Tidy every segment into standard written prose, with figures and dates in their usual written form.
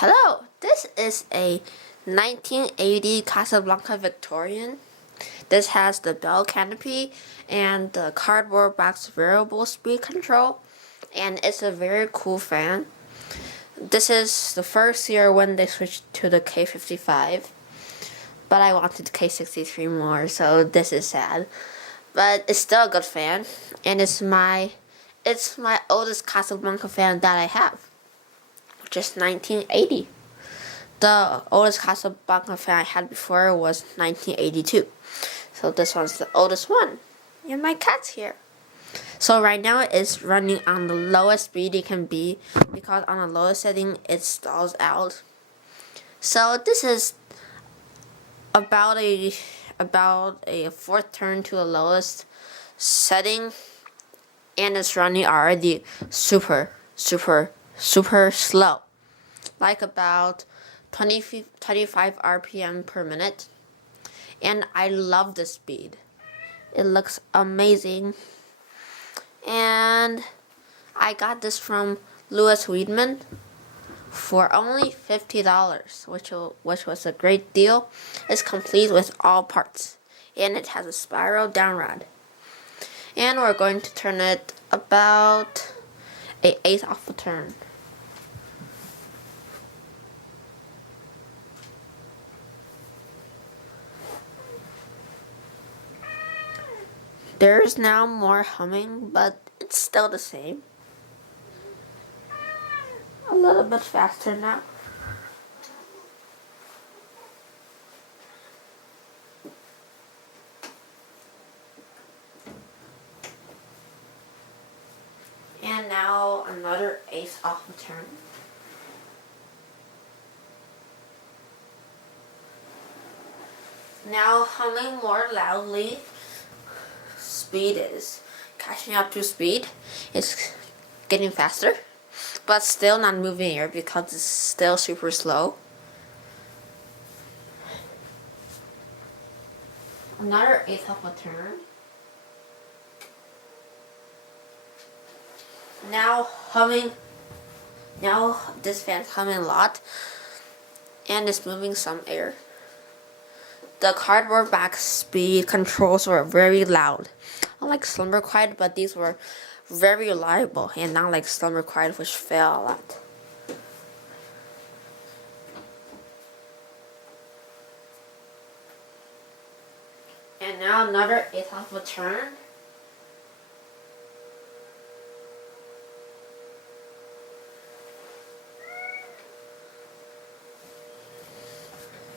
Hello, this is a 1980 Casablanca Victorian. This has the bell canopy and the cardboard box variable speed control, and it's a very cool fan. This is the first year when they switched to the K55, but I wanted the K63 more, so this is sad. But it's still a good fan, and it's my oldest Casablanca fan that I have, which is 1980. The oldest Casablanca fan I had before was 1982. So this one's the oldest one. And my cat's here. So right now it's running on the lowest speed it can be, because on the lowest setting it stalls out. So this is about a fourth turn to the lowest setting, and it's running already super slow. Like about 25 RPM per minute, and I love the speed. It looks amazing, and I got this from Louis Weedman for only $50, which was a great deal. It's complete with all parts, and it has a spiral down rod. And we're going to turn it about an eighth of a turn. There's now more humming, but it's still the same. A little bit faster now. And now another eighth of a turn. Now humming more loudly. Speed is catching up to speed. It's getting faster, but still not moving air because it's still super slow. Another eighth of a turn. Now this fan's humming a lot, and it's moving some air. The cardboard box speed controls were very loud. Unlike Slumber Quiet, but these were very reliable, and not like Slumber Quiet, which fail a lot. And now another eighth of a turn.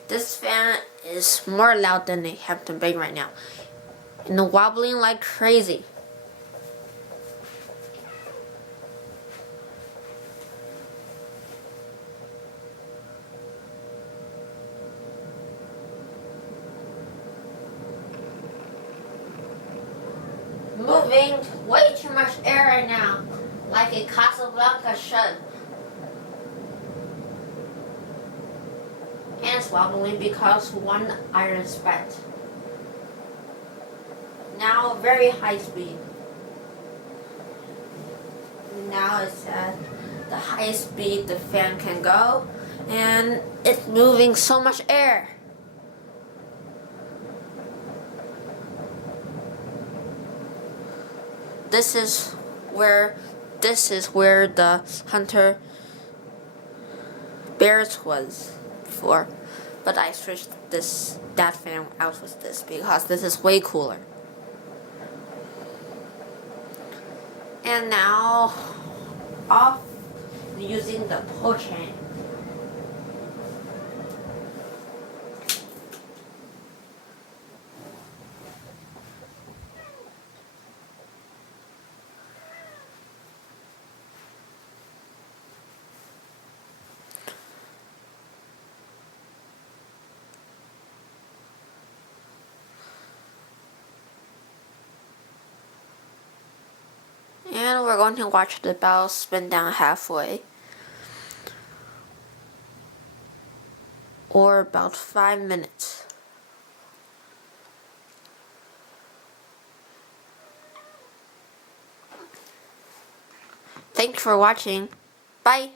This fan is more loud than the Hampton Bang right now, and wobbling like crazy. Moving way too much air right now, like a Casablanca should. And it's wobbling because one iron spent. Now very high speed. Now it's at the highest speed the fan can go, and it's moving so much air. This is where the Hunter Bears was before, but I switched that fan out with this because this is way cooler. And now off using the pull chain. And we're going to watch the bell spin down halfway, or about 5 minutes. Thanks for watching. Bye.